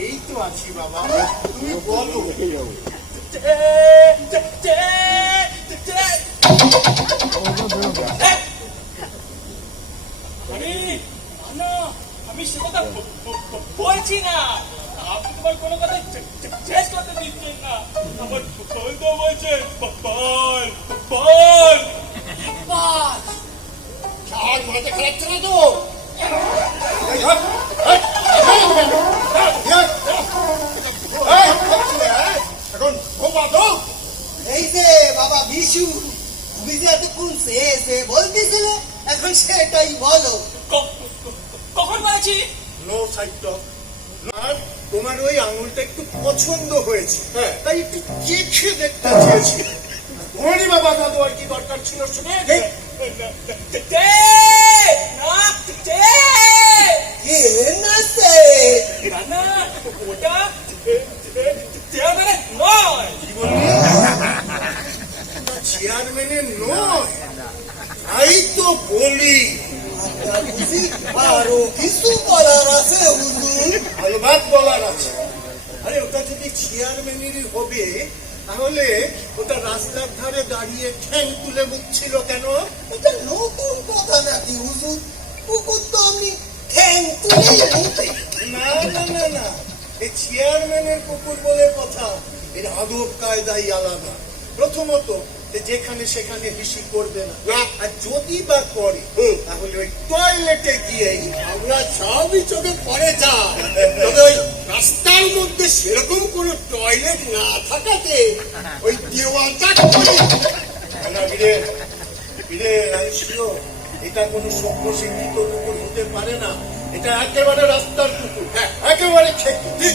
এই তো আছি বাবা, তুমি বলো। আমি সে কথা বলছি না, আপনি তোমার কোনো কথা শেষ করতে দিচ্ছেন না। আমার ফোন তো বলছে বল বল বাস আর মাথা খারাপ ছিল তো। এখন ঘুমা তো। এই যে বাবা বিশু, তুমি যে এতক্ষণ সে বলতেছিলে, এখন সেটাই বলো। কখন বলেছি? নো সাইড টক। আর তোমার ওই আঙুলটা একটু পছন্দ হয়েছে, তাই একটু চেখে দেখতে চেয়েছি। তোমারই বাবা দাদু আর কি দরকার ছিল শুনে? ওটা নয়। কি বললি? চেয়ারম্যানের নয়? তাই তো বলি। আরো কিছু বলার আছে হুজুর? আলবাত বলার আছে। আরে ওটা যদি চেয়ারম্যানেরই হবে, তাহলে ওটা রাস্তার ধারে দাঁড়িয়ে ঠ্যাং তুলে মুখছিল কেন? এটা নতুন কথা নাকি হুজুর? কুকুর তো আমি ঠ্যাং তুলেই মুখে। না না না না, এই চেয়ারম্যানের কুকুর বলে কথা। এর আদব কায়দাই আলাদা। প্রথমত যেখানে সেখানে হিসি করবে না, আর যদি বা করে তাহলে ওই টয়লেটে গিয়েই। আমরা সবই চোখে পড়ে যায়, তবে ওই রাস্তার মধ্যে সেরকম কোন টয়লেট না থাকাতে ওই দেওয়ালটা করে। এটা কোনো সভ্য শিক্ষিত কুকুর হতে পারে না। এটা একেবারে রাস্তার কুকুর, একেবারে খেতে।